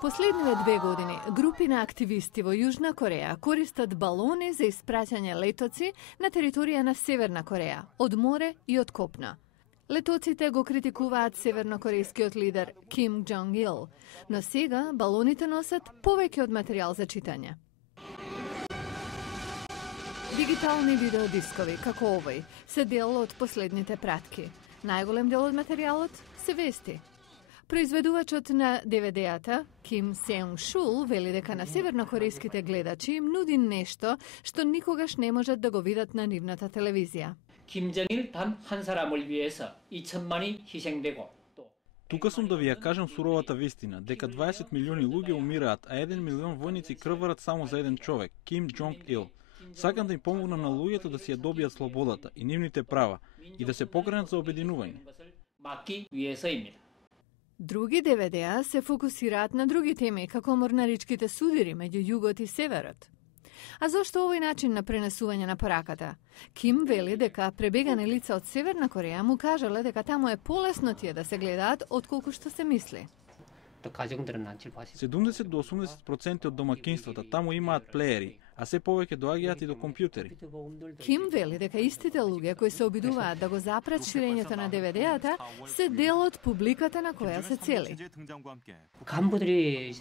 Последниве 2 години, групи на активисти во Јужна Кореја користат балони за испраќање летоци на територија на Северна Кореја, од море и од копна. Летоците го критикуваат севернокорејскиот лидер Ким Џонг Ил, но сега балоните носат повеќе од материјал за читање. Дигитални видеодискови, како овој, се дел од последните пратки. Најголем дел од материјалот се вести. Произведувачот на DVD-ата, Ким Сеунг Шул, вели дека на севернокорејските гледачи им нуди нешто што никогаш не можат да го видат на нивната телевизија. 김정일 단 한 사람을 위해서 2천만이 희생되고 Тука сум да ви ја кажам суровата вистина, дека 20 милиони луѓе умираат, а 1 милион војници крварат само за еден човек, Ким Џонг Ил. Сакам да им помогнам на луѓето да си ја добијат слободата и нивните права и да се покренат за обединување. Други DVD-а се фокусираат на други теми, како морнаричките судири меѓу југот и северот. А зошто овој начин на пренесување на пораката? Ким вели дека пребегани лица од Северна Кореја му кажале дека таму е полесно тие да се гледаат отколку што се мисли. 70 до 80% од домакинствата таму имаат плеери, а се повеќе доаѓаат и до компјутери. Ким вели дека истите луѓе кои се обидуваат да го запрат ширењето на DVD-ата се дел од публиката на која се цели. 간부들이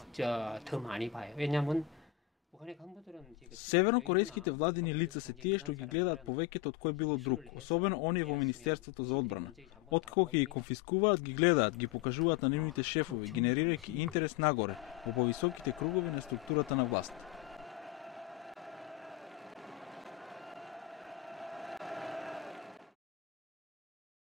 더 많이 봐요. 왜냐면 Севернокорејските владини лица се тие што ги гледаат повеќето од кој било друг, особено оние во Министерството за одбрана. Откако ќе ги конфискуваат, ги гледаат, ги покажуваат на нивните шефови, генерирајќи интерес нагоре, во повисоките кругови на структурата на власт.